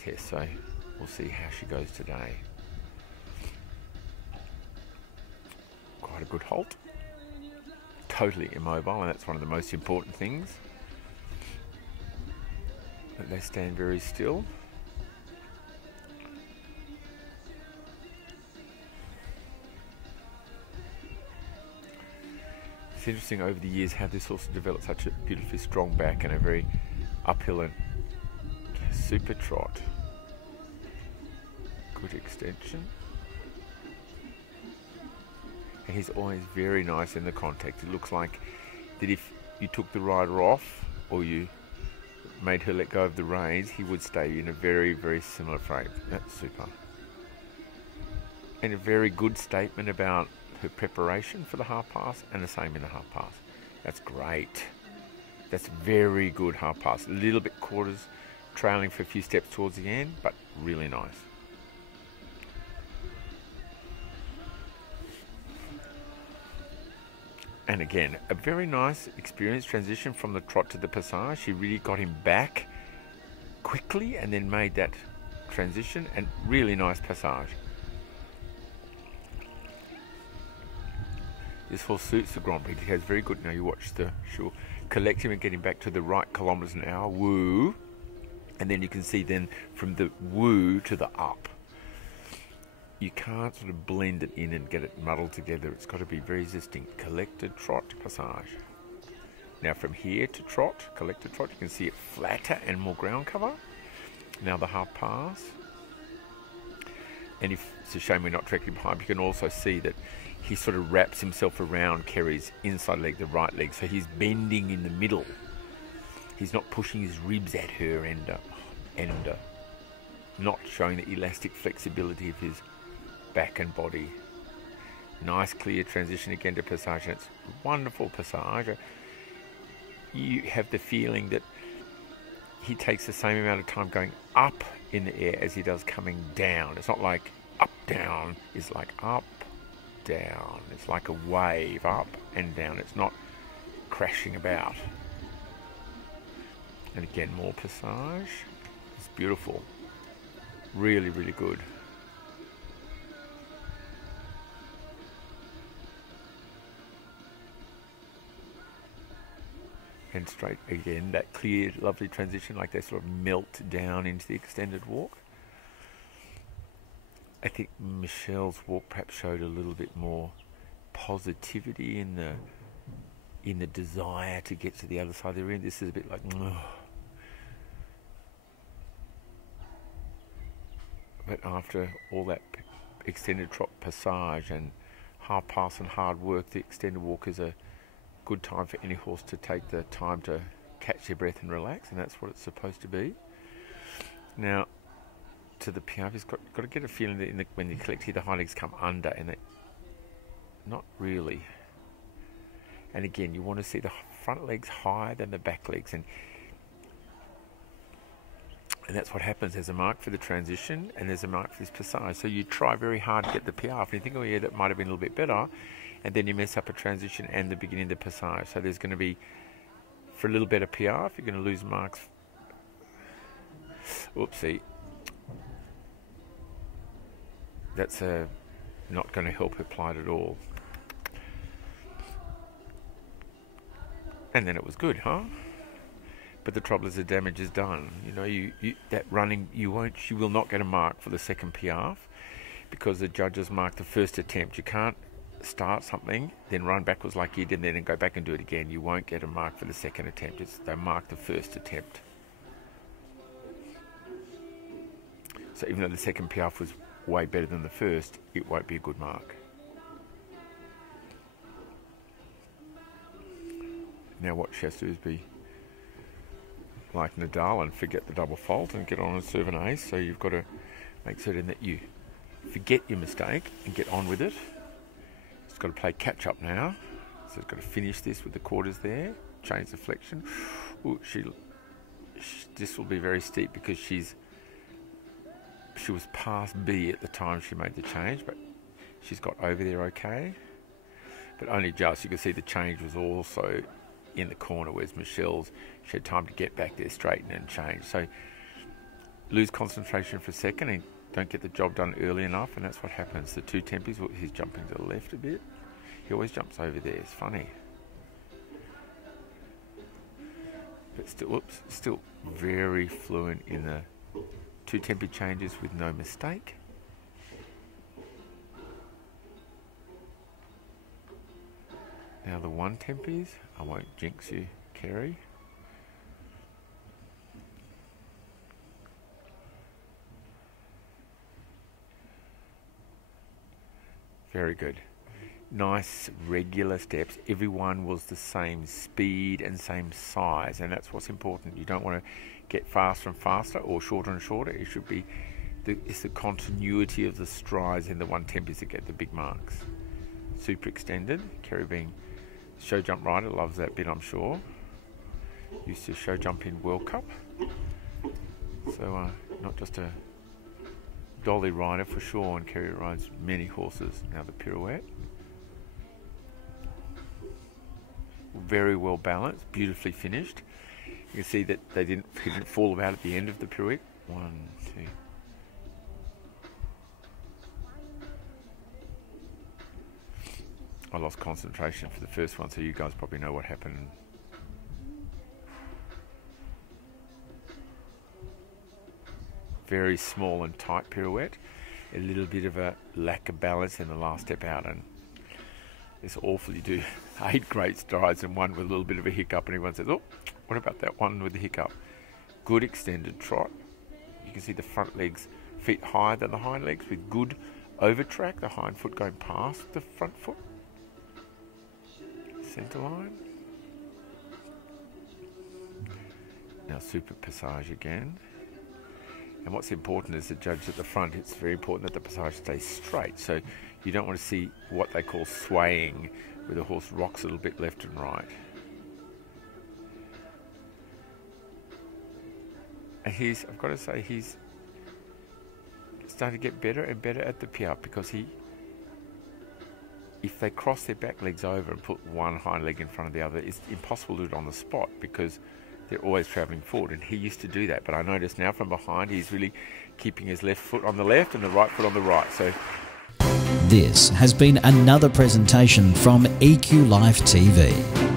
test, so we'll see how she goes today. Quite a good halt. Totally immobile, and that's one of the most important things. That they stand very still. It's interesting over the years how this horse developed such a beautifully strong back and a very uphill and super trot. Good extension. And he's always very nice in the contact. It looks like that if you took the rider off or you made her let go of the reins, he would stay in a very, very similar frame. That's super. And a very good statement about her preparation for the half pass, and the same in the half pass. That's great. That's very good half pass. A little bit quarters, trailing for a few steps towards the end, but really nice. And again, a very nice experience transition from the trot to the passage. She really got him back quickly and then made that transition, and really nice passage. This horse suits the Grand Prix. He has very good, now you watch she'll collect him and get him back to the right kilometres an hour, woo. And then you can see then from the woo to the up. You can't sort of blend it in and get it muddled together. It's got to be very distinct. Collected trot, passage. Now from here to trot, collected trot, you can see it flatter and more ground cover. Now the half pass. And if it's a shame we're not directly behind, you can also see that he sort of wraps himself around Kerry's inside leg, the right leg, so he's bending in the middle. He's not pushing his ribs at her and not showing the elastic flexibility of his back and body. Nice clear transition again to passage, and it's wonderful passage. You have the feeling that he takes the same amount of time going up in the air as he does coming down. It's not like up, down. It's like up, down. It's like a wave up and down. It's not crashing about. And again, more passage. It's beautiful. Really, really good. And straight again, that clear, lovely transition, like they sort of melt down into the extended walk. I think Michelle's walk perhaps showed a little bit more positivity in the desire to get to the other side of the ring. This is a bit like, ugh. But after all that extended trot, passage and half pass and hard work, the extended walk is a good time for any horse to take the time to catch their breath and relax, and that's what it's supposed to be. Now, to the piaffe, he's got to get a feeling that when you collect here, the hind legs come under, and not really. And again, you want to see the front legs higher than the back legs, and that's what happens. There's a mark for the transition, and there's a mark for this passage. So you try very hard to get the piaffe, and you think, oh yeah, that might have been a little bit better, and then you mess up a transition and the beginning of the passage. So there's going to be, for a little better piaffe, you're going to lose marks. Oopsie. That's not going to help her plight at all. And then it was good, huh? But the trouble is the damage is done. You know, that running, you will not get a mark for the second piaffe because the judges mark the first attempt. You can't start something, then run backwards like you did, and then go back and do it again. You won't get a mark for the second attempt. They mark the first attempt. So even though the second piaffe was way better than the first, it won't be a good mark. Now what she has to do is be like Nadal and forget the double fault and get on and serve an ace. So you've got to make certain that you forget your mistake and get on with it. It's got to play catch up now. So it's got to finish this with the quarters there, change the flexion. Ooh, this will be very steep because she was past B at the time she made the change, but she's got over there okay. But only just. You can see the change was also in the corner, whereas Michelle's, she had time to get back there, straighten and change. So lose concentration for a second and don't get the job done early enough, and that's what happens. The two tempies, he's jumping to the left a bit. He always jumps over there, it's funny. But still very fluent in the two tempi changes with no mistake. Now the one tempies, I won't jinx you, Kerry. Very good. Nice regular steps. Everyone was the same speed and same size, and that's what's important. You don't want to get faster and faster or shorter and shorter. It should be it's the continuity of the strides in the one tempies that get the big marks. Super extended. Kerry being show jump rider loves that bit, I'm sure. Used to show jump in World Cup, so not just a dolly rider for sure. And Kerry rides many horses. Now the pirouette. Very well balanced, beautifully finished. You can see that he didn't fall about at the end of the pirouette. 1, 2. I lost concentration for the first one, so you guys probably know what happened. Very small and tight pirouette. A little bit of a lack of balance in the last step out, and it's awful. You do 8 great strides and one with a little bit of a hiccup, and everyone says, oh, what about that one with the hiccup? Good extended trot. You can see the front legs, feet higher than the hind legs with good over track, the hind foot going past the front foot. Centre line. Now super passage again. And what's important is the judge at the front, it's very important that the passage stays straight. So you don't want to see what they call swaying, where the horse rocks a little bit left and right. And I've got to say, he's starting to get better and better at the pirouette, because if they cross their back legs over and put one hind leg in front of the other, it's impossible to do it on the spot because they're always travelling forward, and he used to do that. But I notice now from behind he's really keeping his left foot on the left and the right foot on the right. So this has been another presentation from EQ Life TV.